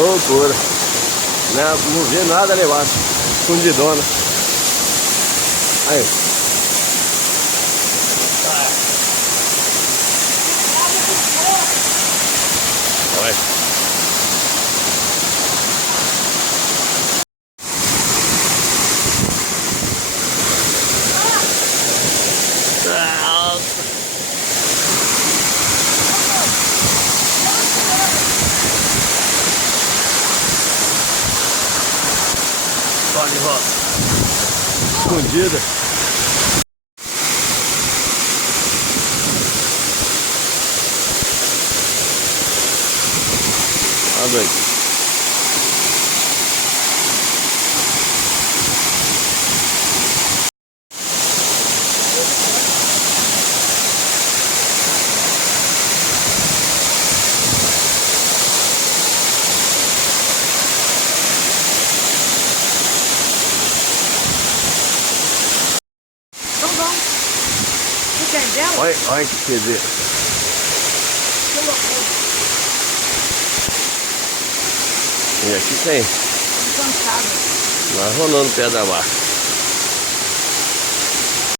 Loucura. Não vê nada ali embaixo. Escondidona. Aí. Olha. Olha de volta. Escondida. Olha doido. Olha que fedor. E aqui tem. Nós rolando o pé da barca.